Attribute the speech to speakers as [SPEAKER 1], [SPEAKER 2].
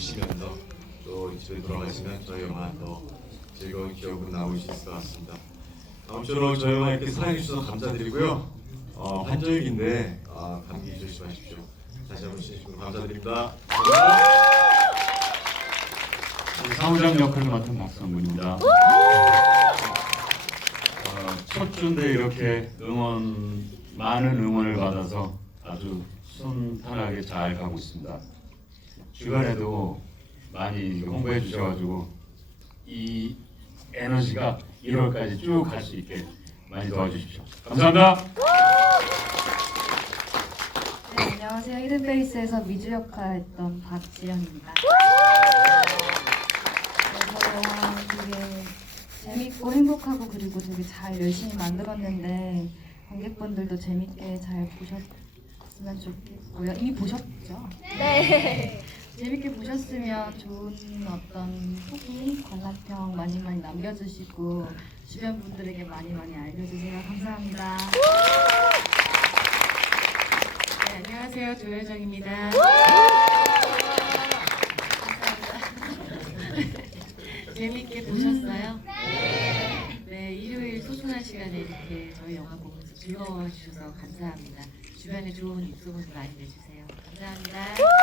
[SPEAKER 1] 보시면서 또 집에 돌아가시면 저희 영화 더 즐거운 기억으로 있을 것 같습니다. 아무쪼록 저희 영화 이렇게 사랑해 주셔서 감사드리고요. 어, 환절기인데 아, 감기 조심하십시오. 다시 한번 신심으로 감사드립니다.
[SPEAKER 2] 사무장 역할을 맡은 박성근입니다. 어, 첫 주인데 이렇게 응원 많은 응원을 받아서 아주 순탄하게 잘 가고 있습니다. 주변에도 많이 홍보해 주셔가지고 이 에너지가 1월까지 쭉 갈 수 있게 많이 도와주십시오. 감사합니다.
[SPEAKER 3] 네, 안녕하세요. 히든베이스에서 미주 역할했던 박지연입니다. 그래서 되게 재밌고 행복하고 그리고 되게 잘 열심히 만들었는데 관객분들도 재밌게 잘 보셨으면 좋겠고요. 이미 보셨죠? 네. 재밌게 보셨으면 좋은 어떤 후기, 관람평 많이 많이 남겨주시고 주변 분들에게 많이 많이 알려주세요. 감사합니다.
[SPEAKER 4] 네, 안녕하세요. 조효정입니다. 재밌게 보셨어요? 네, 일요일 소중한 시간에 이렇게 저희 영화 보면서 즐거워 주셔서 감사합니다. 주변에 좋은 입소문 많이 내주세요. 감사합니다.